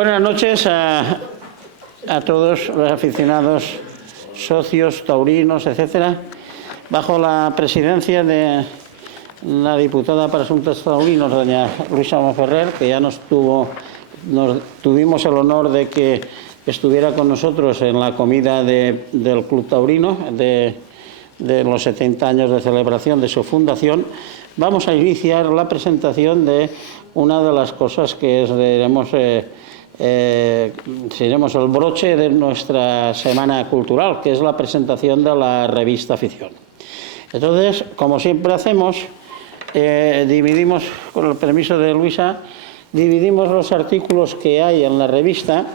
Buenas noches a todos los aficionados, socios, taurinos, etcétera. Bajo la presidencia de la diputada para Asuntos Taurinos, doña Luisa Monferrer, que ya tuvimos el honor de que estuviera con nosotros en la comida del Club Taurino de los 70 años de celebración de su fundación. Vamos a iniciar la presentación de una de las cosas que seremos el broche de nuestra semana cultural, que es la presentación de la revista Afición. Entonces, como siempre hacemos, dividimos, con el permiso de Luisa, dividimos los artículos que hay en la revista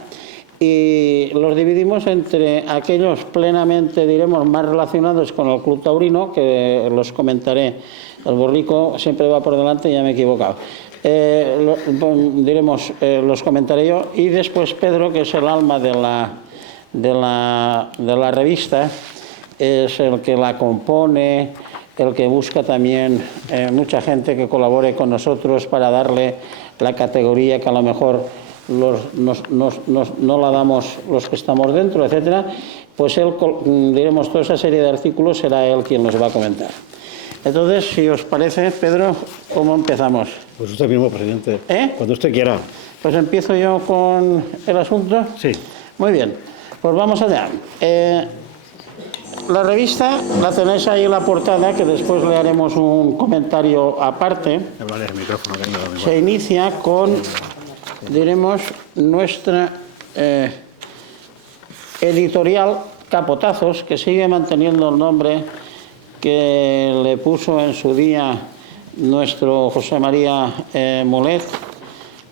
y los dividimos entre aquellos plenamente, diremos, más relacionados con el Club Taurino, que los comentaré. El borrico siempre va por delante y ya me he equivocado. Los comentaré yo, y después Pedro, que es el alma de la revista, es el que la compone, el que busca también mucha gente que colabore con nosotros para darle la categoría que a lo mejor no la damos los que estamos dentro, etcétera. Pues él, diremos, toda esa serie de artículos será él quien los va a comentar. Entonces, si os parece, Pedro, ¿cómo empezamos? Pues usted mismo, presidente. Cuando usted quiera. Pues empiezo yo con el asunto. Sí. Muy bien, pues vamos allá. La revista la tenéis ahí en la portada, que después le haremos un comentario aparte. Hablaré el micrófono, que se inicia con, diremos, nuestra editorial Capotazos, que sigue manteniendo el nombre que le puso en su día nuestro José María Mulet,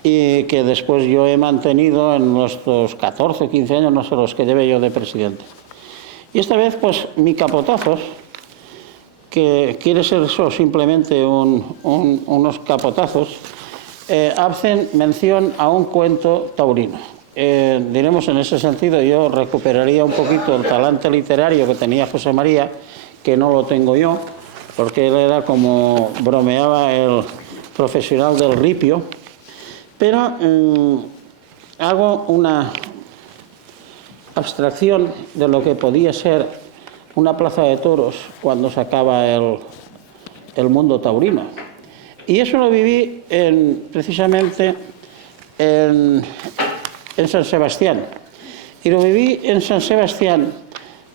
y que después yo he mantenido en nuestros 14 o 15 años, no sé, los que lleve yo de presidente. Y esta vez, pues, mi Capotazos, que quiere ser eso, simplemente unos capotazos, hacen mención a un cuento taurino. Diremos, en ese sentido, yo recuperaría un poquito el talante literario que tenía José María, que no lo tengo yo, porque él era, como bromeaba, el profesional del ripio, pero hago una abstracción de lo que podía ser una plaza de toros cuando se acaba el mundo taurino. Y eso lo viví precisamente en San Sebastián. Y lo viví en San Sebastián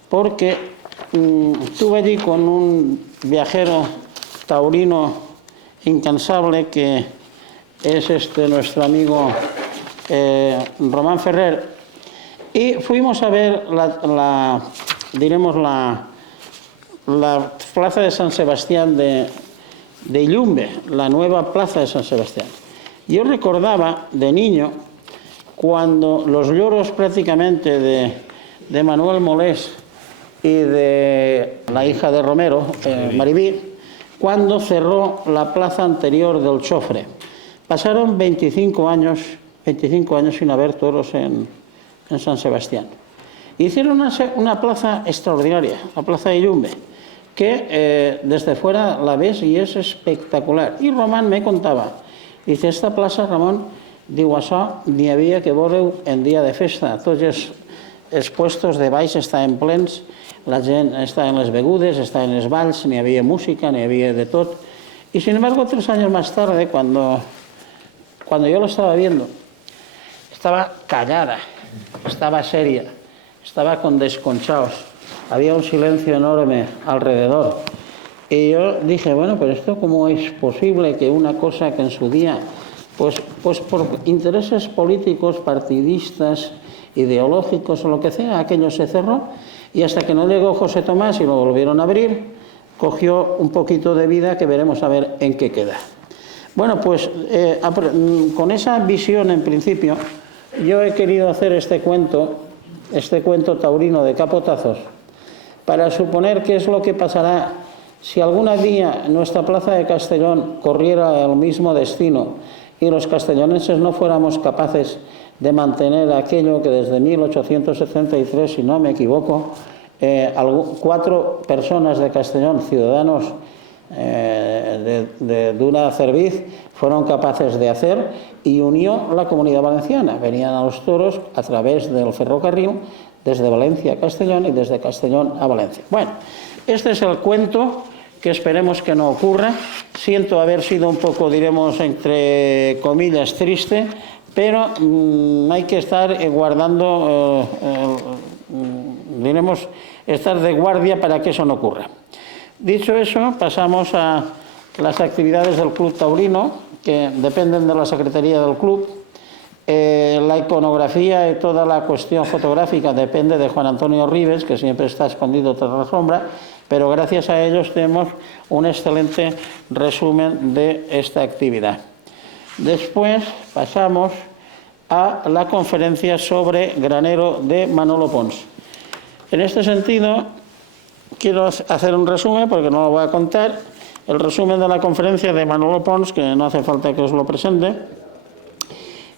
porque estuve allí con un viajero taurino incansable, que es nuestro amigo Román Ferrer, y fuimos a ver la plaza de San Sebastián de Illumbe, la nueva plaza de San Sebastián. Yo recordaba de niño cuando los lloros prácticamente de Manuel Molés y de la hija de Romero, Maribí, cuando cerró la plaza anterior del Chofre. Pasaron 25 años sin haber toros en San Sebastián. Hicieron una plaza extraordinaria, la plaza de Illumbe, que desde fuera la ves y es espectacular. Y Román me contaba, dice, esta plaça, Ramon, diu, això n'hi havia que veure en dia de festa. Tots els puestos de baix estaven plens, la gent estava en les begudes, estava en els balls, n'hi havia música, n'hi havia de tot. Y sin embargo, 3 años más tarde, cuando yo lo estaba viendo, estaba callada, estaba seria, estaba con desconchados, había un silencio enorme alrededor. Y yo dije, bueno, pero esto, ¿cómo es posible que una cosa que en su día, pues por intereses políticos, partidistas, ideológicos o lo que sea, aquello se cerró, y hasta que no llegó José Tomás y lo volvieron a abrir, cogió un poquito de vida, que veremos a ver en qué queda. Bueno, pues con esa visión, en principio, yo he querido hacer este cuento taurino de Capotazos, para suponer qué es lo que pasará si algún día nuestra plaza de Castellón corriera el mismo destino y los castellonenses no fuéramos capaces de mantener aquello que desde 1873, si no me equivoco, 4 personas de Castellón, ciudadanos de Duna Cerviz, fueron capaces de hacer y unió la Comunidad Valenciana. Venían a los toros a través del ferrocarril desde Valencia a Castellón y desde Castellón a Valencia. Bueno, este es el cuento que esperemos que no ocurra. Siento haber sido un poco, diremos, entre comillas, triste, pero hay que estar guardando, diremos, estar de guardia para que eso no ocurra. Dicho eso, pasamos a las actividades del Club Taurino, que dependen de la Secretaría del Club. La iconografía y toda la cuestión fotográfica depende de Juan Antonio Ribes, que siempre está escondido tras la sombra, pero gracias a ellos tenemos un excelente resumen de esta actividad. Después pasamos a la conferencia sobre granero de Manolo Pons. En este sentido, quiero hacer un resumen, porque no lo voy a contar, el resumen de la conferencia de Manolo Pons, que no hace falta que os lo presente.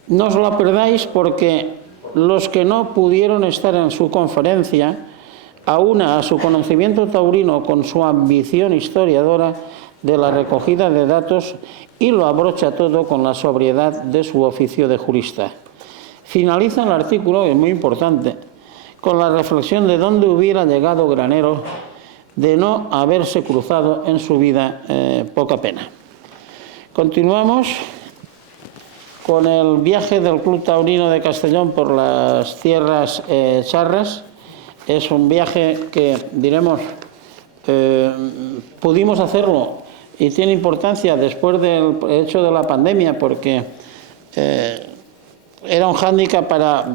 No os lo perdáis, porque los que no pudieron estar en su conferencia, aúna a su conocimiento taurino con su ambición historiadora de la recogida de datos y lo abrocha todo con la sobriedad de su oficio de jurista. Finaliza el artículo, que es muy importante, con la reflexión de dónde hubiera llegado Granero de no haberse cruzado en su vida poca pena. Continuamos con el viaje del Club Taurino de Castellón por las tierras charras. Es un viaje que, diremos, pudimos hacerlo y tiene importancia después del hecho de la pandemia, porque era un hándicap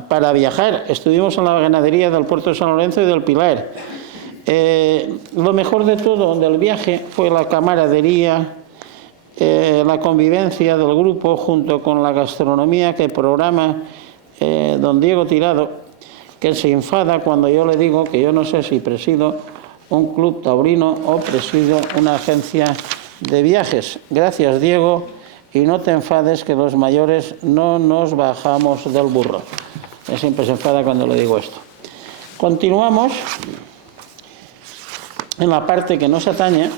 para viajar. Estuvimos en la ganadería del Puerto de San Lorenzo y del Pilar. Lo mejor de todo del viaje fue la camaradería, la convivencia del grupo junto con la gastronomía que programa don Diego Tirado, que se enfada cuando yo le digo que yo no sé si presido un club taurino o presido una agencia de viajes. Gracias, Diego, y no te enfades, que los mayores no nos bajamos del burro. Él siempre se enfada cuando le digo esto. Continuamos en la parte que nos atañe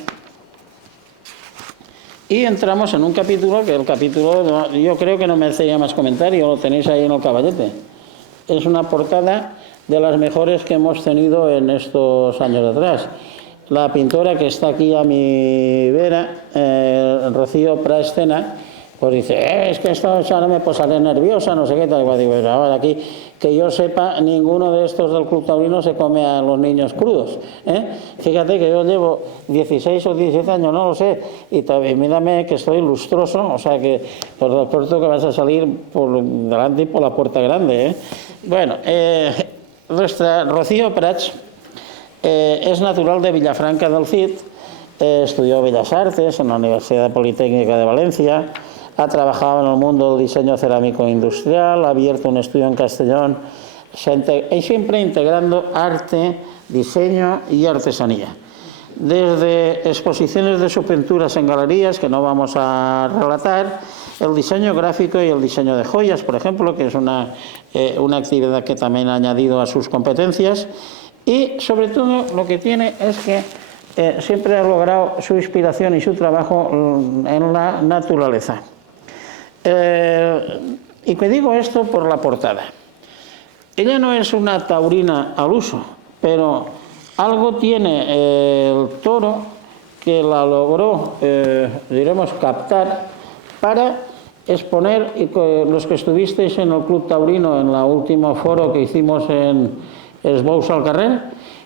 y entramos en un capítulo que yo creo que no merecería más comentario, lo tenéis ahí en el caballete. Es una portada de las mejores que hemos tenido en estos años atrás. La pintora que está aquí a mi vera, Rocío Praescena, pues dice, es que esto ya no me posaré nerviosa, no sé qué tal. Digo, ahora aquí, que yo sepa, ninguno de estos del Club Taurino se come a los niños crudos. Fíjate que yo llevo 16 o 17 años, no lo sé, y todavía mírame que estoy lustroso, o sea que por lo pronto que vas a salir por delante y por la puerta grande. Bueno, nuestra Rocío Prats es natural de Villafranca del Cid, estudió Bellas Artes en la Universidad Politécnica de Valencia, ha trabajado en el mundo del diseño cerámico industrial, ha abierto un estudio en Castellón, y siempre integrando arte, diseño y artesanía. Desde exposiciones de sus pinturas en galerías, que no vamos a relatar, el diseño gráfico y el diseño de joyas, por ejemplo, que es una actividad que también ha añadido a sus competencias. Y sobre todo lo que tiene es que siempre ha logrado su inspiración y su trabajo en la naturaleza. Y que digo esto por la portada. Ella no es una taurina al uso, pero algo tiene el toro que la logró, diremos, captar para exponer, y los que estuvisteis en el Club Taurino en el último foro que hicimos en Esbous al Carrer,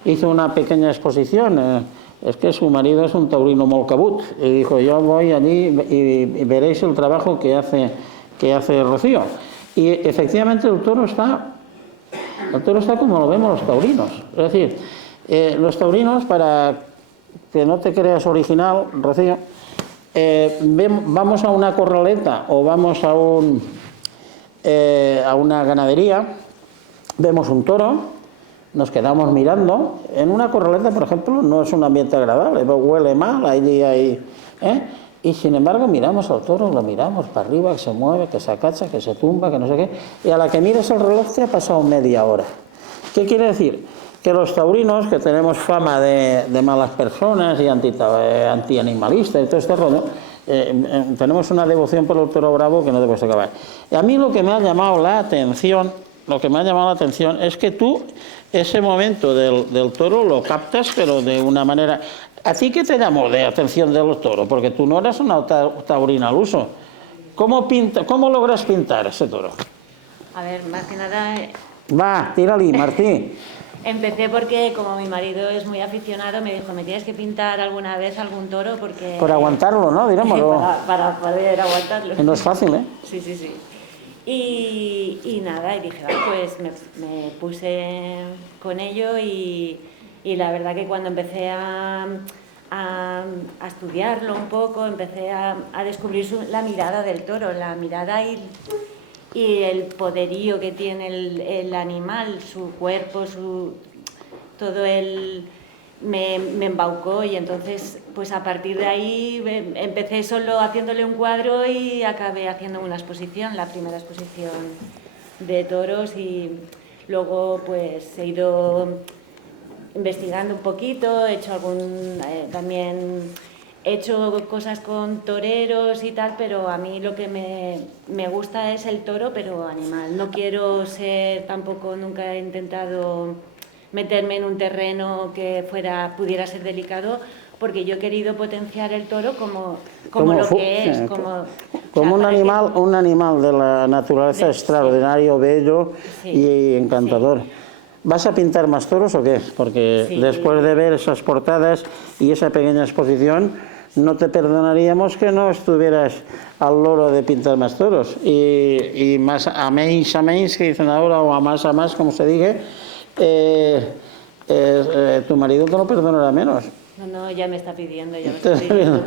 hizo una pequeña exposición. Es que su marido es un taurino molt cabut, y dijo, yo voy allí y veréis el trabajo que hace Rocío. Y efectivamente el toro está como lo vemos los taurinos. Es decir, los taurinos, para que no te creas original, Rocío, vamos a una corraleta o vamos a una ganadería, vemos un toro, nos quedamos mirando. En una corraleta, por ejemplo, no es un ambiente agradable, huele mal, y sin embargo miramos al toro, lo miramos para arriba, que se mueve, que se agacha, que se tumba, que no sé qué, y a la que miras el reloj te ha pasado media hora. ¿Qué quiere decir? Que los taurinos, que tenemos fama de malas personas y antianimalistas y todo este rollo, tenemos una devoción por el toro bravo que no te puedes acabar. Y a mí lo que me ha llamado la atención, es que tú ese momento del toro lo captas, pero de una manera... ¿A ti qué te llamó de atención del toro? Porque tú no eras una taurina al uso. ¿Cómo logras pintar ese toro? A ver, más que nada... Va, tírale, Martí. Empecé porque, como mi marido es muy aficionado, me dijo, me tienes que pintar alguna vez algún toro porque... Por aguantarlo, ¿no? Dirémoslo. para poder aguantarlo. Que no es fácil, ¿eh? Sí, sí, sí. Y nada, y dije, pues me puse con ello y la verdad que cuando empecé a estudiarlo un poco, empecé a descubrir la mirada del toro, la mirada y el poderío que tiene el animal, su cuerpo, todo me embaucó, y entonces pues a partir de ahí empecé solo haciéndole un cuadro y acabé haciendo una exposición, la primera exposición de toros, y luego pues he ido investigando un poquito, he hecho también he hecho cosas con toreros y tal, pero a mí lo que me gusta es el toro, pero animal. No quiero ser tampoco, nunca he intentado meterme en un terreno que pudiera ser delicado, porque yo he querido potenciar el toro como lo que es, como un animal de la naturaleza extraordinario, bello, sí, y encantador. Sí. ¿Vas a pintar más toros o qué? Porque sí, después de ver esas portadas y esa pequeña exposición, no te perdonaríamos que no estuvieras al loro de pintar más toros. Y más a més, que dicen ahora, o a más, como se diga, tu marido te lo perdonará menos. No, ya me está pidiendo que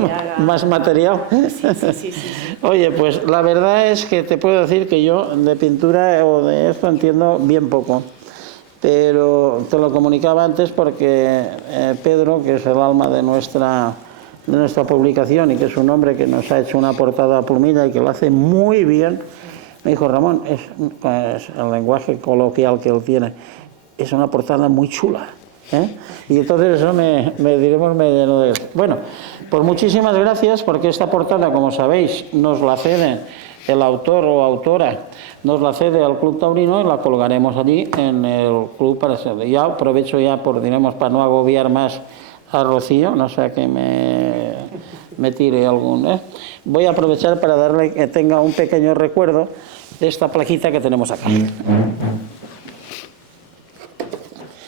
haga... ¿Más material? Sí. Oye, pues la verdad es que te puedo decir que yo de pintura o de esto entiendo bien poco. Pero te lo comunicaba antes porque Pedro, que es el alma de nuestra publicación y que es un hombre que nos ha hecho una portada a plumilla y que lo hace muy bien, me dijo, Ramón, es el lenguaje coloquial que él tiene, es una portada muy chula, ¿eh? Y entonces eso me llenó de... Bueno, pues muchísimas gracias, porque esta portada, como sabéis, nos la cede el autor o autora, nos la cede al Club Taurino y la colgaremos allí en el club para ser. Ya aprovecho para no agobiar más a Rocío, no sea que me tire algún... Voy a aprovechar para darle que tenga un pequeño recuerdo de esta plaquita que tenemos acá.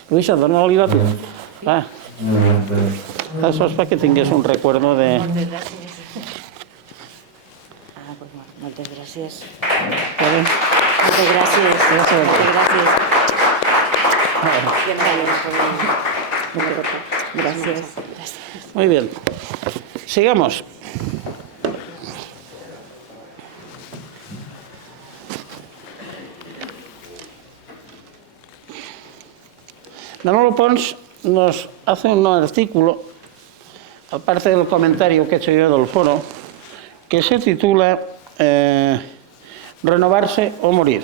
Luisa, dona-li la tu. Va. Això és perquè tingués un recuerdo de... Moltes gràcies. Moltes gràcies. ¿Vale? Moltes gràcies. Gracias. Muy bien. Sigamos. Manolo Pons nos hace un artículo, aparte del comentario que he hecho yo del foro, que se titula Renovarse o morir.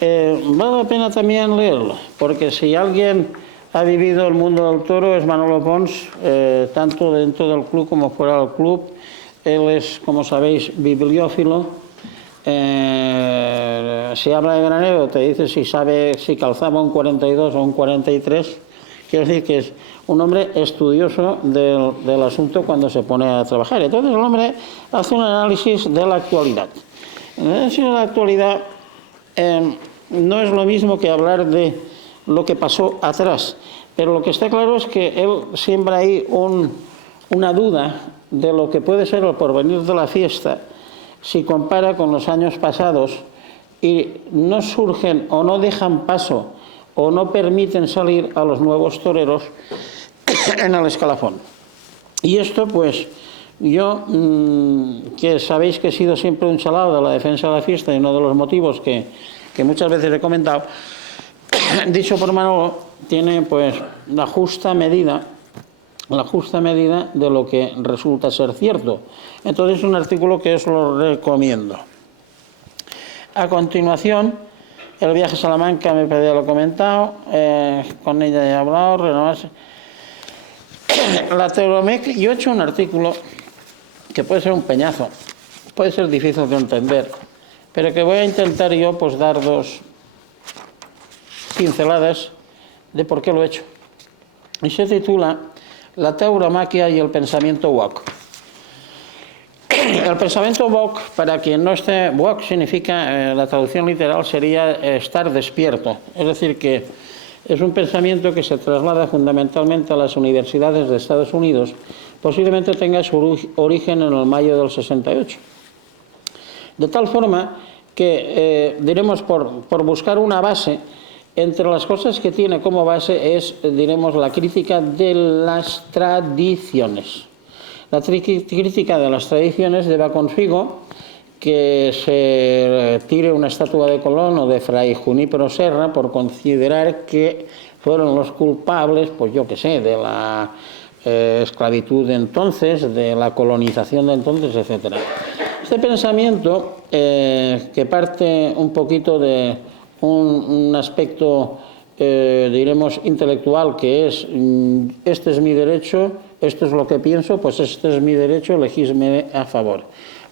Vale la pena también leerlo, porque si alguien ha vivido el mundo del toro es Manolo Pons, tanto dentro del club como fuera del club. Él es, como sabéis, bibliófilo. Si habla de granero, te dice si sabe si calzaba un 42 o un 43. Quiero decir que es un hombre estudioso del asunto cuando se pone a trabajar. Entonces el hombre hace un análisis de la actualidad. El análisis de la actualidad no es lo mismo que hablar de lo que pasó atrás, pero lo que está claro es que él siembra ahí una duda de lo que puede ser el porvenir de la fiesta si compara con los años pasados y no surgen o no dejan paso o no permiten salir a los nuevos toreros en el escalafón. Y esto, pues, yo, que sabéis que he sido siempre un chalado de la defensa de la fiesta y uno de los motivos que muchas veces he comentado, dicho por Manolo, tiene pues la justa medida de lo que resulta ser cierto. Entonces es un artículo que os lo recomiendo. A continuación, el viaje a Salamanca, me pedía lo comentado, con ella he hablado, renovarse. La Tauromec, yo he hecho un artículo que puede ser un peñazo, puede ser difícil de entender, pero que voy a intentar yo pues dar dos pinceladas de por qué lo he hecho. Y se titula La tauromaquia y el pensamiento woke. El pensamiento woke, para quien no esté, woke significa, la traducción literal sería estar despierto, es decir, que es un pensamiento que se traslada fundamentalmente a las universidades de Estados Unidos, posiblemente tenga su origen en el mayo del 68. De tal forma que, diremos, por buscar una base, entre las cosas que tiene como base es, diremos, la crítica de las tradiciones. La crítica de las tradiciones lleva consigo que se tire una estatua de Colón o de Fray Junípero Serra por considerar que fueron los culpables, pues yo qué sé, de la esclavitud de entonces, de la colonización de entonces, etc. Este pensamiento, que parte un poquito de un aspecto, diremos, intelectual, que es, este es mi derecho, esto es lo que pienso, pues este es mi derecho, elegidme a favor.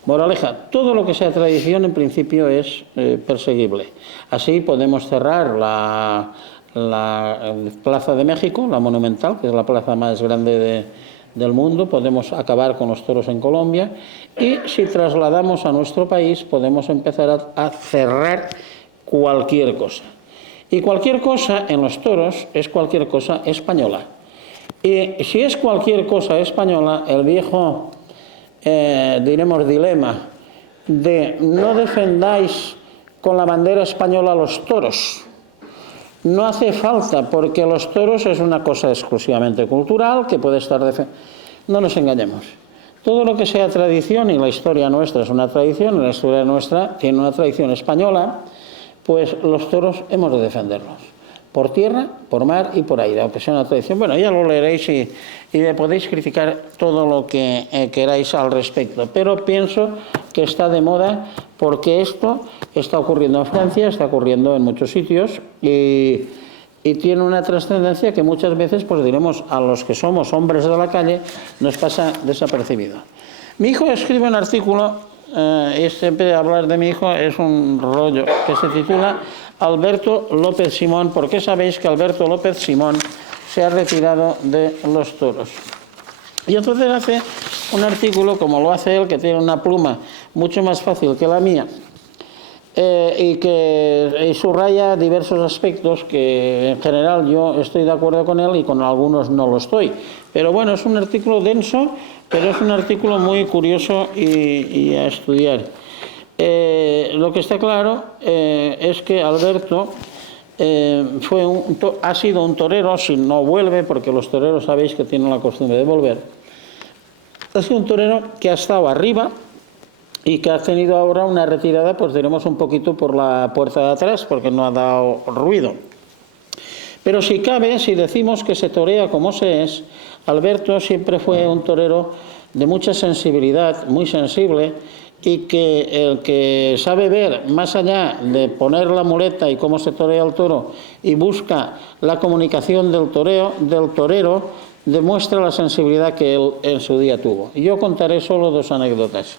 Moraleja, todo lo que sea tradición en principio es perseguible. Así podemos cerrar la Plaza de México, la Monumental, que es la plaza más grande del mundo, podemos acabar con los toros en Colombia, y si trasladamos a nuestro país podemos empezar a cerrar cualquier cosa. Y cualquier cosa en los toros es cualquier cosa española. Y si es cualquier cosa española, el viejo, diremos, dilema de no defendáis con la bandera española los toros. No hace falta, porque los toros es una cosa exclusivamente cultural que puede estar no nos engañemos. Todo lo que sea tradición, y la historia nuestra es una tradición, y la historia nuestra tiene una tradición española, pues los toros hemos de defenderlos. Por tierra, por mar y por aire, aunque sea una tradición. Bueno, ya lo leeréis y me podéis criticar todo lo que queráis al respecto. Pero pienso que está de moda porque esto está ocurriendo en Francia, está ocurriendo en muchos sitios y tiene una trascendencia que muchas veces, pues diremos, a los que somos hombres de la calle, nos pasa desapercibido. Mi hijo escribe un artículo, siempre hablar de mi hijo es un rollo, que se titula Alberto López Simón. ¿Por qué sabéis que Alberto López Simón se ha retirado de los toros? Y entonces hace un artículo, como lo hace él, que tiene una pluma mucho más fácil que la mía, y que subraya diversos aspectos que en general yo estoy de acuerdo con él y con algunos no lo estoy. Pero bueno, es un artículo denso, pero es un artículo muy curioso y a estudiar. Lo que está claro es que Alberto ha sido un torero, si no vuelve, porque los toreros sabéis que tienen la costumbre de volver. Ha sido un torero que ha estado arriba y que ha tenido ahora una retirada, pues diremos un poquito por la puerta de atrás, porque no ha dado ruido. Pero si cabe, si decimos que se torea como se es, Alberto siempre fue un torero de mucha sensibilidad, muy sensible, y que el que sabe ver más allá de poner la muleta y cómo se torea el toro y busca la comunicación del torero, demuestra la sensibilidad que él en su día tuvo. Y yo contaré solo dos anécdotas.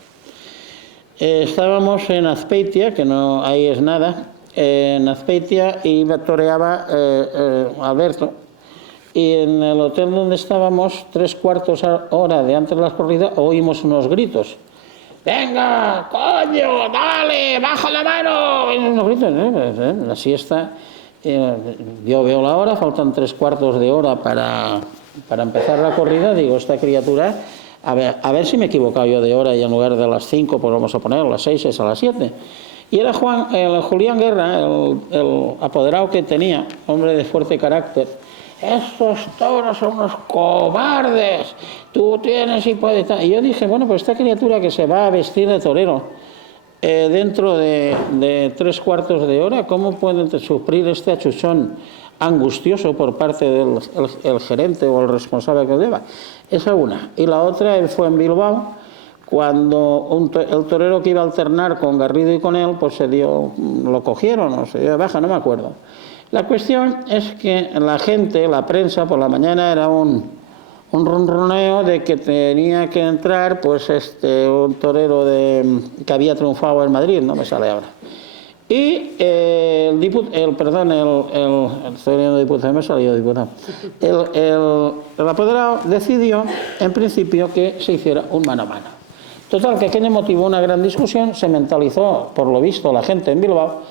Estábamos en Azpeitia, que no ahí es nada, en Azpeitia, y toreaba Alberto. Y en el hotel donde estábamos, 3/4 hora de antes de la corrida, oímos unos gritos. ¡Venga, coño, dale, baja la mano! Y unos gritos, la siesta. Yo veo la hora, faltan 3/4 de hora para empezar la corrida. Digo, esta criatura, a ver si me he equivocado yo de hora y en lugar de las 5, pues vamos a poner las 6, es a las 7. Y era Julián Guerra, el apoderado que tenía, hombre de fuerte carácter. Estos toros son unos cobardes, tú tienes y puedes. Y yo dije, bueno, pues esta criatura que se va a vestir de torero dentro de 3/4 de hora, ¿cómo pueden sufrir este achuchón angustioso por parte del gerente o el responsable que lo lleva? Esa una. Y la otra, él fue en Bilbao, cuando el torero que iba a alternar con Garrido y con él, pues lo cogieron o se dio de baja, no me acuerdo. La cuestión es que la gente, la prensa, por la mañana era un un ronroneo de que tenía que entrar pues un torero que había triunfado en Madrid, no me sale ahora. Y el apoderado decidió en principio que se hiciera un mano a mano. Total, que aquello motivó una gran discusión, se mentalizó por lo visto la gente en Bilbao,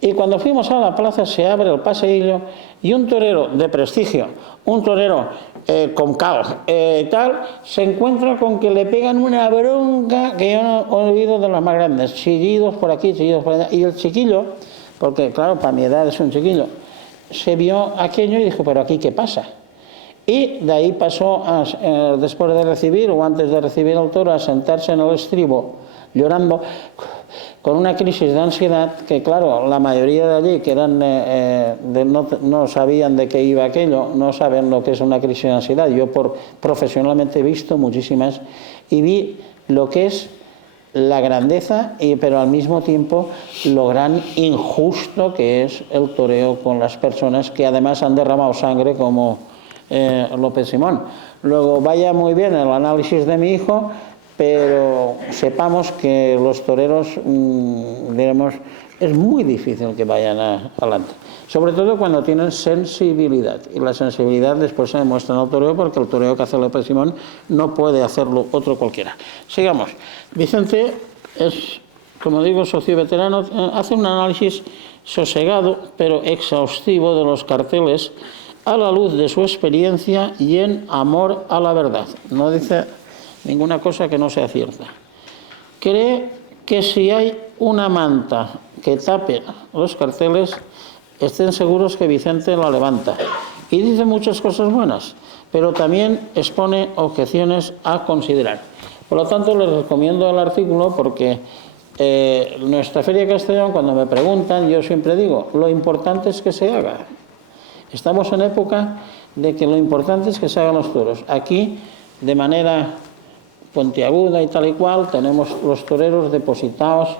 y cuando fuimos a la plaza se abre el paseillo y un torero de prestigio, un torero con caos tal, se encuentra con que le pegan una bronca que yo no he oído de las más grandes, chillidos por aquí, chillidos por allá, y el chiquillo, porque claro, para mi edad es un chiquillo, se vio aquello y dijo, pero aquí ¿qué pasa? Y de ahí pasó, después de recibir o antes de recibir el toro, a sentarse en el estribo llorando, con una crisis de ansiedad que, claro, la mayoría de allí que eran no sabían de qué iba aquello, no saben lo que es una crisis de ansiedad. Yo profesionalmente he visto muchísimas y vi lo que es la grandeza, pero al mismo tiempo lo gran injusto que es el toreo con las personas que además han derramado sangre como López Simón. Luego, vaya muy bien el análisis de mi hijo, pero sepamos que los toreros, diremos, es muy difícil que vayan adelante, sobre todo cuando tienen sensibilidad, y la sensibilidad después se demuestra en el toreo, porque el toreo que hace López Simón no puede hacerlo otro cualquiera. Sigamos. Vicente es, como digo, socio veterano, hace un análisis sosegado pero exhaustivo de los carteles a la luz de su experiencia y en amor a la verdad. No dice ninguna cosa que no sea cierta. Cree que si hay una manta que tape los carteles, estén seguros que Vicente la levanta. Y dice muchas cosas buenas, pero también expone objeciones a considerar. Por lo tanto, les recomiendo el artículo porque nuestra Feria de Castellón, cuando me preguntan, yo siempre digo, lo importante es que se haga. Estamos en época de que lo importante es que se hagan los toros. Aquí, de manera puntiaguda y tal y cual, tenemos los toreros depositados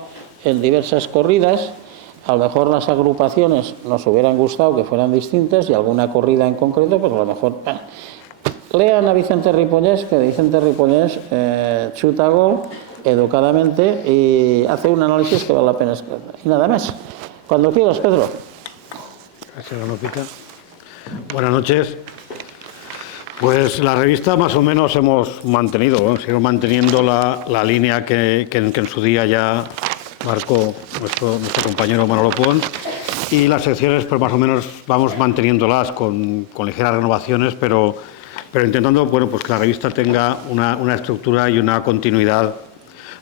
en diversas corridas. A lo mejor las agrupaciones nos hubieran gustado que fueran distintas y alguna corrida en concreto, pues a lo mejor... Lean a Vicente Ripollés, que Vicente Ripollés chuta gol educadamente y hace un análisis que vale la pena escuchar. Y nada más. Cuando quieras, Pedro. Gracias, Lopita. Buenas noches. Pues la revista más o menos hemos mantenido, seguimos manteniendo la línea que en su día ya marcó nuestro compañero Manolo Pons, y las secciones pues más o menos vamos manteniéndolas con ligeras renovaciones, pero intentando pues que la revista tenga una estructura y una continuidad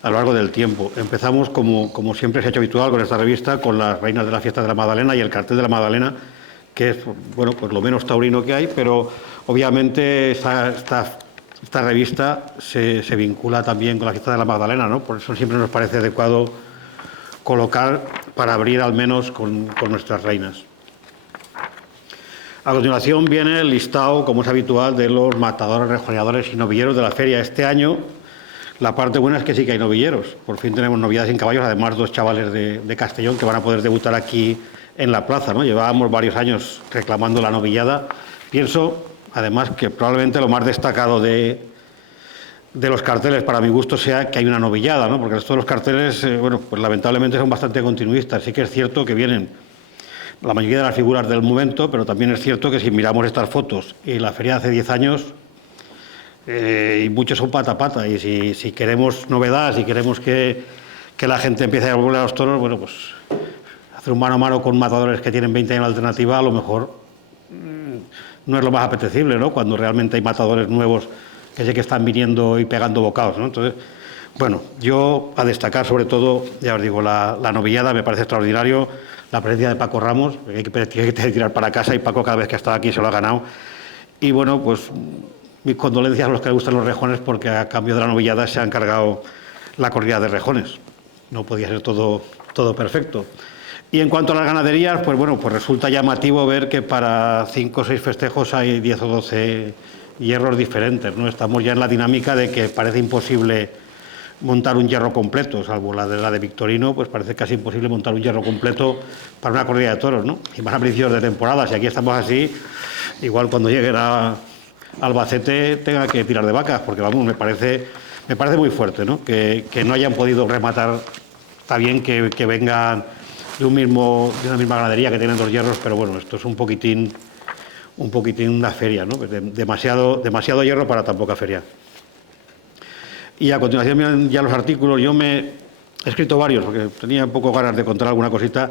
a lo largo del tiempo. Empezamos, como siempre se ha hecho habitual con esta revista, con las reinas de la fiesta de la Magdalena y el cartel de la Magdalena, que es pues lo menos taurino que hay, pero obviamente esta revista se vincula también con la fiesta de la Magdalena, ¿no? Por eso siempre nos parece adecuado colocar para abrir al menos con nuestras reinas. A continuación viene el listado, como es habitual, de los matadores, rejoneadores y novilleros de la feria. Este año la parte buena es que sí que hay novilleros. Por fin tenemos novedades en caballos, además 2 chavales de Castellón que van a poder debutar aquí en la plaza, ¿no? Llevábamos varios años reclamando la novillada. Pienso, además, que probablemente lo más destacado de los carteles, para mi gusto, sea que hay una novillada, ¿no? Porque el resto de los carteles, pues lamentablemente son bastante continuistas. Sí que es cierto que vienen la mayoría de las figuras del momento, pero también es cierto que si miramos estas fotos y la feria de hace 10 años, y muchos son pata a pata, y si queremos novedad, si queremos que la gente empiece a volver a los toros, pues hacer un mano a mano con matadores que tienen 20 años de alternativa, a lo mejor no es lo más apetecible, ¿no? Cuando realmente hay matadores nuevos que sé que están viniendo y pegando bocados, ¿no? Entonces, yo a destacar sobre todo, ya os digo, la novillada me parece extraordinario, la presencia de Paco Ramos, que hay que tirar para casa, y Paco cada vez que ha estado aquí se lo ha ganado. Y pues mis condolencias a los que les gustan los rejones, porque a cambio de la novillada se han cargado la corrida de rejones. No podía ser todo perfecto. Y en cuanto a las ganaderías, pues resulta llamativo ver que para 5 o 6 festejos hay 10 o 12 hierros diferentes, ¿no? Estamos ya en la dinámica de que parece imposible montar un hierro completo, salvo la de Victorino, pues parece casi imposible montar un hierro completo para una corrida de toros, ¿no? Y más a principios de temporada, si aquí estamos así, igual cuando llegue la Albacete tenga que tirar de vacas, porque vamos, me parece muy fuerte, ¿no? Que no hayan podido rematar. Está bien que vengan de una misma ganadería, que tienen 2 hierros, pero bueno, esto es un poquitín una feria, ¿no? Demasiado hierro para tan poca feria. Y a continuación miran ya los artículos. Yo he escrito varios, porque tenía un poco ganas de contar alguna cosita,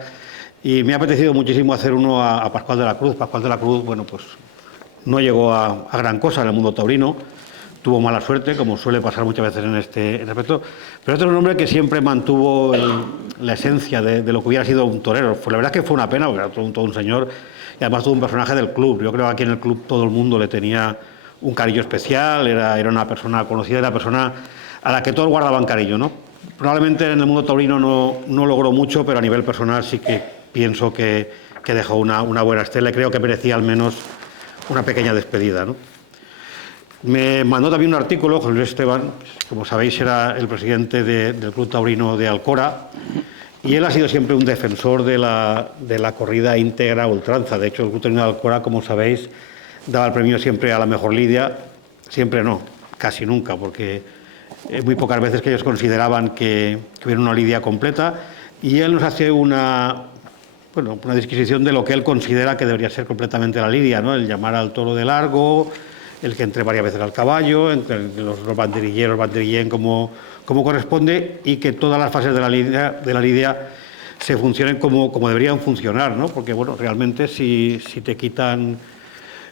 y me ha apetecido muchísimo hacer uno a Pascual de la Cruz. Pascual de la Cruz, bueno, pues no llegó a gran cosa en el mundo taurino, tuvo mala suerte, como suele pasar muchas veces en este aspecto, pero este es un hombre que siempre mantuvo la esencia de lo que hubiera sido un torero. Pues la verdad es que fue una pena, porque era todo un señor, y además todo un personaje del club. Yo creo que aquí en el club todo el mundo le tenía un cariño especial, era una persona conocida, era una persona a la que todos guardaban cariño, ¿no? Probablemente en el mundo taurino no logró mucho, pero a nivel personal sí que pienso que dejó una buena estela, y creo que merecía al menos una pequeña despedida, ¿no? Me mandó también un artículo, José Luis Esteban, como sabéis era el presidente del Club Taurino de Alcora, y él ha sido siempre un defensor de la corrida íntegra ultranza. De hecho, el Club Taurino de Alcora, como sabéis, daba el premio siempre a la mejor lidia, siempre no, casi nunca, porque muy pocas veces que ellos consideraban que hubiera una lidia completa, y él nos hace una disquisición de lo que él considera que debería ser completamente la lidia, ¿no? El llamar al toro de largo, el que entre varias veces al caballo, entre los banderilleros, banderillen como corresponde, y que todas las fases de la lidia se funcionen como deberían funcionar, ¿no? Porque, bueno, realmente si te quitan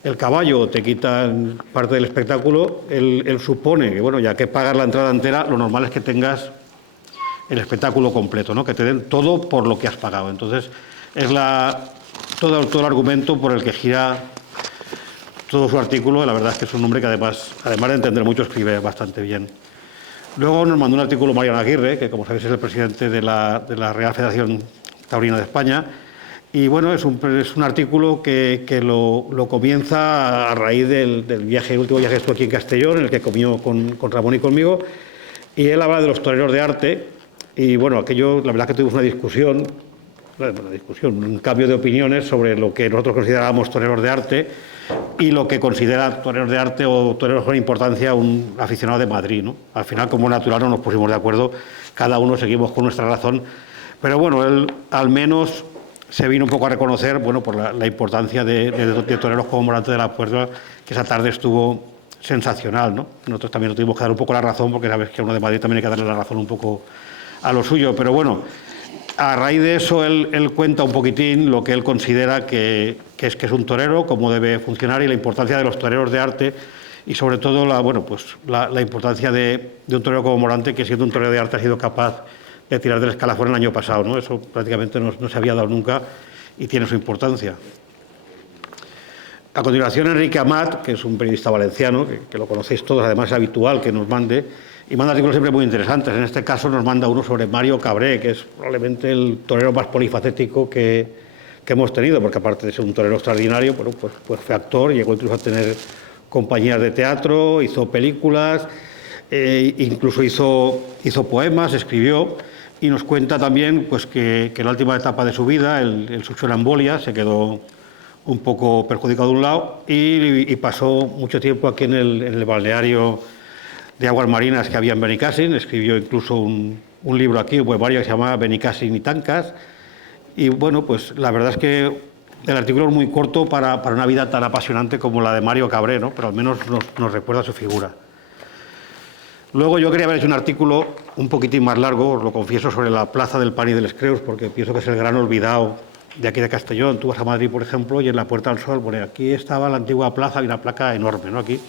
el caballo o te quitan parte del espectáculo, él supone que, bueno, ya que pagas la entrada entera, lo normal es que tengas el espectáculo completo, ¿no? Que te den todo por lo que has pagado. Entonces, es todo el argumento por el que gira todo su artículo. La verdad es que es un hombre que además de entender mucho, escribe bastante bien. Luego nos mandó un artículo Mariano Aguirre, que como sabéis es el presidente de la Real Federación Taurina de España, y bueno, es un artículo que lo comienza a raíz del último viaje que estuvo aquí en Castellón, en el que comió con Ramón y conmigo, y él habla de los toreros de arte, y bueno, aquello, la verdad es que tuvimos una discusión, un cambio de opiniones sobre lo que nosotros considerábamos toreros de arte y lo que considera toreros de arte o toreros con importancia un aficionado de Madrid, ¿no? Al final, como natural, no nos pusimos de acuerdo, cada uno seguimos con nuestra razón, pero bueno, él al menos se vino un poco a reconocer, bueno, por la importancia de toreros como Morante de la Puerta, que esa tarde estuvo sensacional, ¿no? Nosotros también nos tuvimos que dar un poco la razón, porque sabes que a uno de Madrid también hay que darle la razón un poco a lo suyo, pero bueno, a raíz de eso él cuenta un poquitín lo que él considera que es un torero, cómo debe funcionar, y la importancia de los toreros de arte, y sobre todo la importancia de un torero como Morante, que siendo un torero de arte ha sido capaz de tirar del escalafón el año pasado, ¿no? Eso prácticamente no se había dado nunca y tiene su importancia. A continuación, Enrique Amat, que es un periodista valenciano, que lo conocéis todos, además es habitual que nos mande, y manda artículos siempre muy interesantes. En este caso nos manda uno sobre Mario Cabré, que es probablemente el torero más polifacético que hemos tenido, porque aparte de ser un torero extraordinario, bueno, pues fue actor, llegó incluso a tener compañías de teatro, hizo películas, incluso hizo poemas, escribió, y nos cuenta también pues que en la última etapa de su vida él sufrió una embolia, se quedó un poco perjudicado de un lado, y pasó mucho tiempo aquí en el balneario de aguas marinas que había en Benicàssim. Escribió incluso un libro aquí, un poemario que se llama Benicàssim y Tancas, y bueno, pues la verdad es que el artículo es muy corto para una vida tan apasionante como la de Mario Cabré, ¿no? Pero al menos nos recuerda su figura. Luego yo quería haber hecho un artículo un poquitín más largo, os lo confieso, sobre la Plaza del Pan y de les Creus, porque pienso que es el gran olvidado de aquí de Castellón. Tú vas a Madrid, por ejemplo, y en la Puerta del Sol, bueno, aquí estaba la antigua plaza, había una placa enorme, ¿no? Aquí,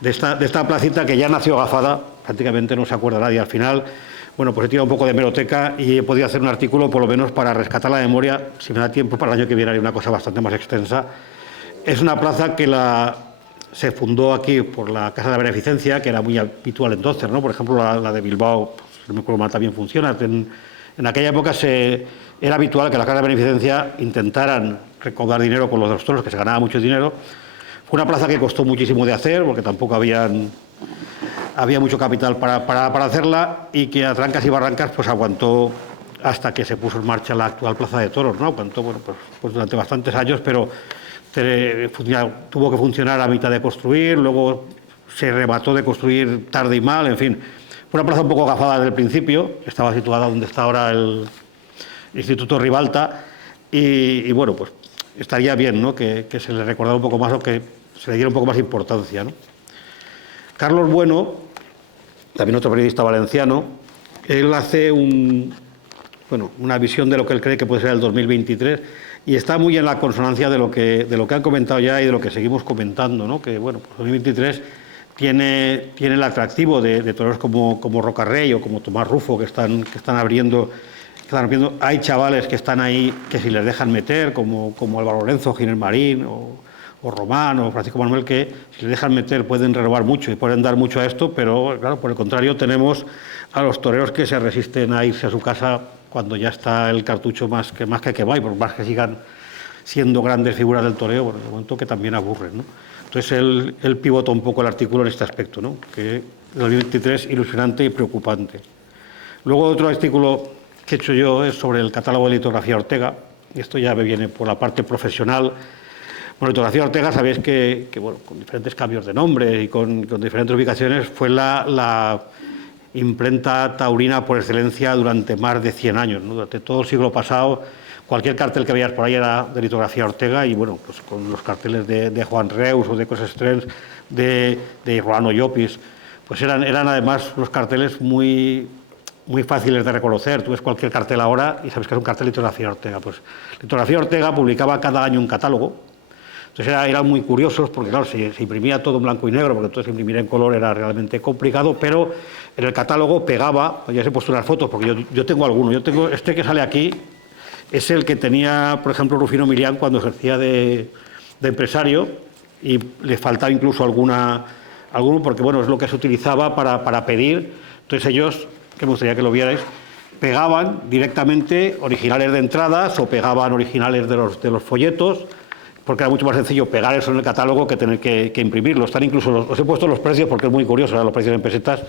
de esta placita que ya nació gafada, prácticamente no se acuerda nadie. Al final, bueno, pues he tirado un poco de hemeroteca y he podido hacer un artículo, por lo menos para rescatar la memoria. Si me da tiempo, para el año que viene haré una cosa bastante más extensa. Es una plaza que se fundó aquí por la Casa de la Beneficencia, que era muy habitual entonces, ¿no? Por ejemplo, la de Bilbao, si no me acuerdo mal, también funciona. En aquella época era habitual que la Casa de Beneficencia intentaran recaudar dinero con los de los toros, que se ganaba mucho dinero. Fue una plaza que costó muchísimo de hacer, porque tampoco había mucho capital para hacerla, y que a trancas y barrancas pues aguantó hasta que se puso en marcha la actual Plaza de Toros, ¿no? Aguantó, bueno, pues durante bastantes años, pero tuvo que funcionar a mitad de construir, luego se remató de construir tarde y mal, en fin. Fue una plaza un poco agafada desde el principio, estaba situada donde está ahora el Instituto Ribalta, y bueno, pues estaría bien, ¿no?, que se le recordara un poco más o que se le diera un poco más de importancia, ¿no? Carlos Bueno, también otro periodista valenciano, él hace una visión de lo que él cree que puede ser el 2023 y está muy en la consonancia de lo que han comentado ya y de lo que seguimos comentando, ¿no? Que bueno, pues 2023 tiene el atractivo de toreros como Rocarrey o como Tomás Rufo que están abriendo. Hay chavales que están ahí que si les dejan meter, como Álvaro Lorenzo, Ginés Marín o Román o Francisco Manuel, que si les dejan meter pueden renovar mucho y pueden dar mucho a esto, pero claro, por el contrario tenemos a los toreros que se resisten a irse a su casa cuando ya está el cartucho más que quemado, y por más que sigan siendo grandes figuras del toreo, bueno, de momento que también aburren, ¿no? Entonces él pivota un poco el artículo en este aspecto, ¿no? Que el 2023 ilusionante y preocupante. Luego otro artículo que he hecho yo es sobre el catálogo de litografía Ortega, y esto ya me viene por la parte profesional. Bueno, litografía Ortega, sabéis que bueno, con diferentes cambios de nombre y con diferentes ubicaciones, fue la imprenta taurina por excelencia durante más de 100 años, ¿no? Durante todo el siglo pasado, cualquier cartel que veías por ahí era de litografía Ortega, y bueno, pues con los carteles de Juan Reus o de Cos Estrens, de Rolando Llopis, pues eran además los carteles muy fáciles de reconocer. Tú ves cualquier cartel ahora y sabes que es un cartel de litografía Ortega. Pues litografía Ortega publicaba cada año un catálogo. Entonces eran muy curiosos porque, claro, se imprimía todo en blanco y negro, porque entonces imprimir en color era realmente complicado, pero en el catálogo pegaba, ya se he puesto unas fotos, porque yo tengo alguno. Yo tengo este que sale aquí, es el que tenía, por ejemplo, Rufino Milián cuando ejercía de empresario, y le faltaba incluso alguno, porque bueno, es lo que se utilizaba para pedir. Entonces ellos, que me gustaría que lo vierais, pegaban directamente originales de entradas o pegaban originales de los folletos, porque era mucho más sencillo pegar eso en el catálogo que tener que imprimirlo. Están incluso, os he puesto los precios porque es muy curioso, los precios en pesetas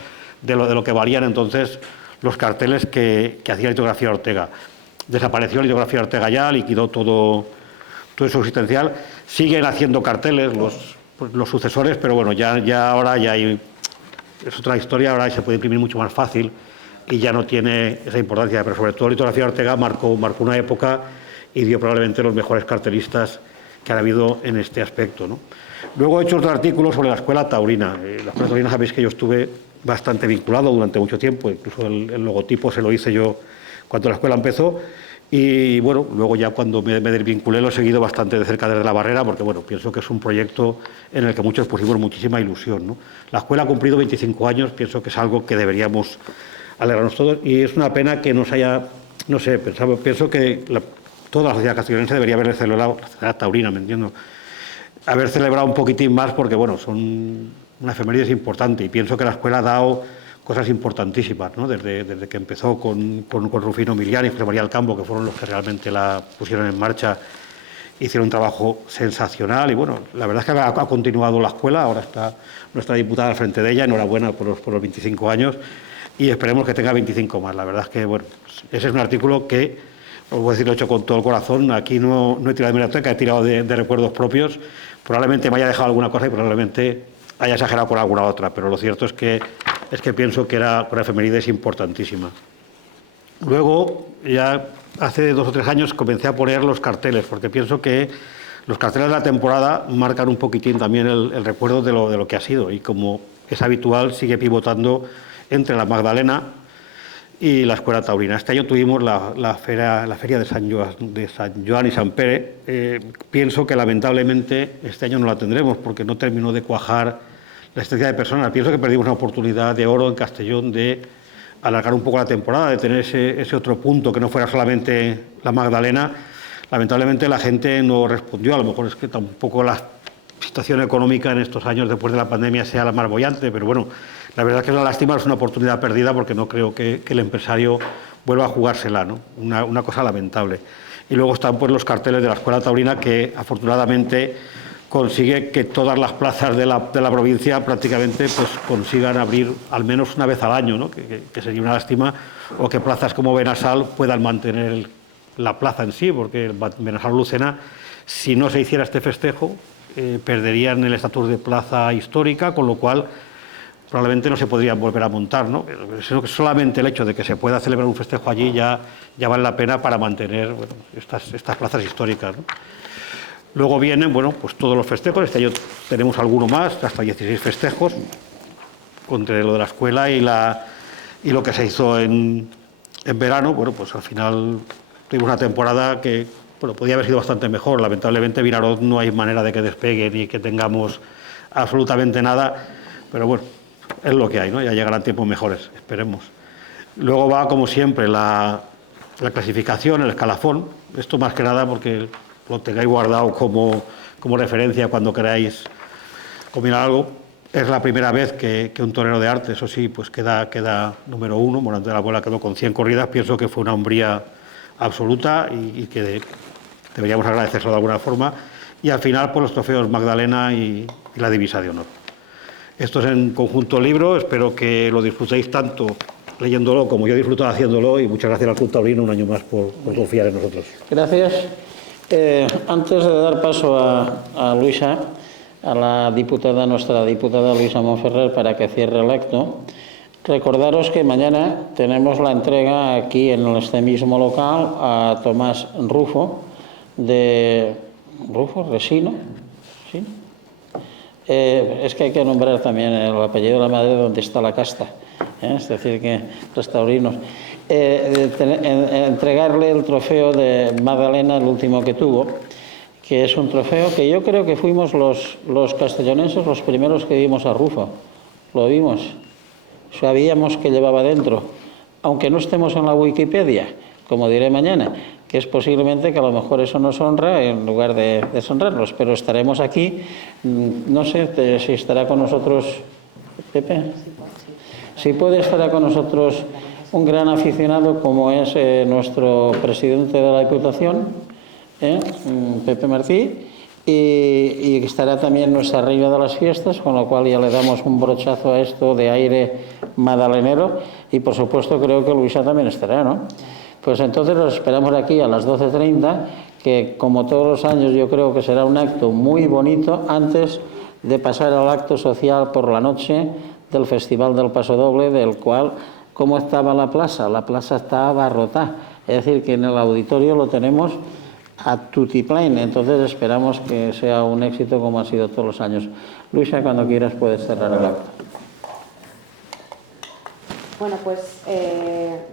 de lo que valían entonces los carteles que hacía litografía Ortega. Desapareció litografía Ortega ya, liquidó todo su existencial. Siguen haciendo carteles los sucesores, pero bueno, ya ahora ya hay, es otra historia, ahora se puede imprimir mucho más fácil y ya no tiene esa importancia, pero sobre todo litografía Ortega marcó una época y dio probablemente los mejores cartelistas que han habido en este aspecto, ¿no? Luego he hecho otro artículo sobre la escuela taurina. La escuela taurina, sabéis que yo estuve bastante vinculado durante mucho tiempo, incluso el logotipo se lo hice yo cuando la escuela empezó, y bueno, luego ya cuando me desvinculé lo he seguido bastante de cerca desde la barrera, porque bueno, pienso que es un proyecto en el que muchos pusimos muchísima ilusión, ¿no? La escuela ha cumplido 25 años, pienso que es algo que deberíamos alegrarnos todos, y es una pena que nos haya, no sé, pienso que toda la sociedad castellonense debería haber celebrado, la sociedad taurina, me entiendo, haber celebrado un poquitín más, porque bueno, son una efeméride importante, y pienso que la escuela ha dado cosas importantísimas, ¿no? Desde que empezó con Rufino Milián y José María Alcambo, que fueron los que realmente la pusieron en marcha, hicieron un trabajo sensacional, y bueno, la verdad es que ha continuado la escuela, ahora está nuestra diputada al frente de ella, enhorabuena por los 25 años, y esperemos que tenga 25 más. La verdad es que, bueno, ese es un artículo que, os voy a decir, lo he hecho con todo el corazón. Aquí no he tirado de biblioteca, he tirado de recuerdos propios. Probablemente me haya dejado alguna cosa y probablemente haya exagerado con alguna otra, pero lo cierto es que pienso que era una efeméride importantísima. Luego, ya hace 2 o 3 años, comencé a poner los carteles, porque pienso que los carteles de la temporada marcan un poquitín también el recuerdo de lo que ha sido, y como es habitual, sigue pivotando entre la Magdalena y la escuela taurina. Este año tuvimos la feria de San Joan y San Pere. Pienso que lamentablemente este año no la tendremos porque no terminó de cuajar la asistencia de personas. Pienso que perdimos una oportunidad de oro en Castellón de alargar un poco la temporada, de tener ese otro punto que no fuera solamente la Magdalena. Lamentablemente la gente no respondió. A lo mejor es que tampoco la situación económica en estos años después de la pandemia sea la más boyante, pero bueno, la verdad es que es una lástima, es una oportunidad perdida, porque no creo que el empresario vuelva a jugársela, ¿no? Una cosa lamentable. Y luego están pues los carteles de la escuela taurina, que afortunadamente consigue que todas las plazas de la provincia prácticamente pues consigan abrir al menos una vez al año, ¿no? Que sería una lástima, o que plazas como Benasal puedan mantener la plaza en sí, porque Benasal Lucena si no se hiciera este festejo, perderían el estatus de plaza histórica, con lo cual probablemente no se podría volver a montar, ¿no? Solamente el hecho de que se pueda celebrar un festejo allí ya vale la pena para mantener, bueno, estas plazas históricas, ¿no? Luego vienen, bueno, pues todos los festejos. Este año tenemos alguno más, hasta 16 festejos, entre lo de la escuela y lo que se hizo en verano. Bueno, pues al final tuvimos una temporada que, bueno, podía haber sido bastante mejor. Lamentablemente Vinaroz no hay manera de que despegue ni que tengamos absolutamente nada, pero bueno, es lo que hay, ¿no? Ya llegarán tiempos mejores, esperemos. Luego va, como siempre, la clasificación, el escalafón. Esto más que nada porque lo tengáis guardado como referencia cuando queráis combinar algo. Es la primera vez que un torero de arte, eso sí, pues queda número 1. Morante de la Abuela quedó con 100 corridas. Pienso que fue una hombría absoluta y que deberíamos agradecérselo de alguna forma. Y al final, pues los trofeos Magdalena y la divisa de honor. Esto es en conjunto libro. Espero que lo disfrutéis tanto leyéndolo como yo he disfrutado haciéndolo, y muchas gracias al Club Taurino un año más por confiar en nosotros. Gracias. Antes de dar paso a Luisa, a nuestra diputada Luisa Monferrer, para que cierre el acto, recordaros que mañana tenemos la entrega aquí en este mismo local a Tomás Rufo, Resino, ¿sí? Es que hay que nombrar también el apellido de la madre donde está la casta, es decir, que los taurinos. Entregarle el trofeo de Magdalena, el último que tuvo, que es un trofeo que yo creo que fuimos los castellonenses los primeros que dimos a Rufo. Lo vimos, sabíamos que llevaba dentro, aunque no estemos en la Wikipedia, como diré mañana, que es posiblemente que a lo mejor eso nos honra en lugar de deshonrarnos, pero estaremos aquí. No sé si estará con nosotros Pepe. Si puede, estará con nosotros un gran aficionado como es nuestro presidente de la Diputación, Pepe Martí, y estará también nuestra reina de las fiestas, con lo cual ya le damos un brochazo a esto de aire magdalenero, y por supuesto creo que Luisa también estará, ¿no? Pues entonces los esperamos aquí a las 12:30, que como todos los años yo creo que será un acto muy bonito antes de pasar al acto social por la noche del Festival del Paso Doble, del cual, ¿cómo estaba la plaza? La plaza estaba abarrotada, es decir, que en el auditorio lo tenemos a tutiplén, entonces esperamos que sea un éxito como ha sido todos los años. Luisa, cuando quieras puedes cerrar el acto. Bueno, pues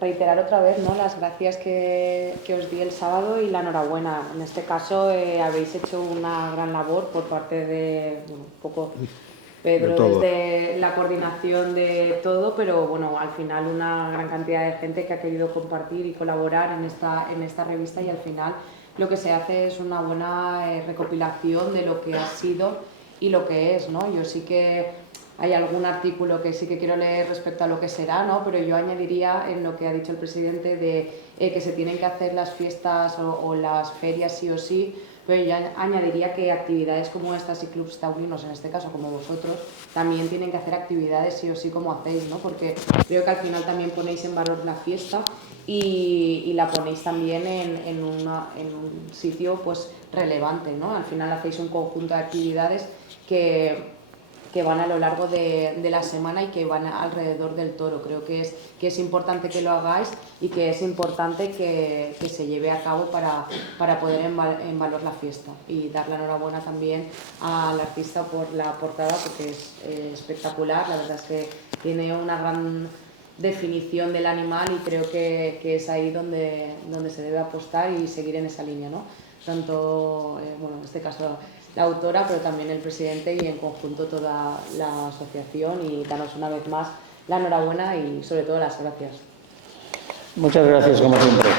reiterar otra vez, ¿no?, las gracias que os di el sábado y la enhorabuena. En este caso habéis hecho una gran labor por parte de, bueno, un poco Pedro desde la coordinación de todo, pero bueno, al final una gran cantidad de gente que ha querido compartir y colaborar en esta revista, y al final lo que se hace es una buena recopilación de lo que ha sido y lo que es, ¿no? Yo sí que hay algún artículo que sí que quiero leer respecto a lo que será, ¿no? Pero yo añadiría en lo que ha dicho el presidente de que se tienen que hacer las fiestas o las ferias sí o sí, pero yo añadiría que actividades como estas y clubs taurinos, en este caso como vosotros, también tienen que hacer actividades sí o sí como hacéis, ¿no? Porque creo que al final también ponéis en valor la fiesta y la ponéis también en un sitio pues relevante, ¿no? Al final hacéis un conjunto de actividades que van a lo largo de la semana y que van alrededor del toro. Creo que es importante que lo hagáis y que es importante que se lleve a cabo para poner en valor la fiesta. Y dar la enhorabuena también al artista por la portada, porque es espectacular. La verdad es que tiene una gran definición del animal y creo que es ahí donde se debe apostar y seguir en esa línea, ¿no? Tanto, bueno, en este caso la autora, pero también el presidente y en conjunto toda la asociación, y daros una vez más la enhorabuena y sobre todo las gracias. Muchas gracias, como siempre.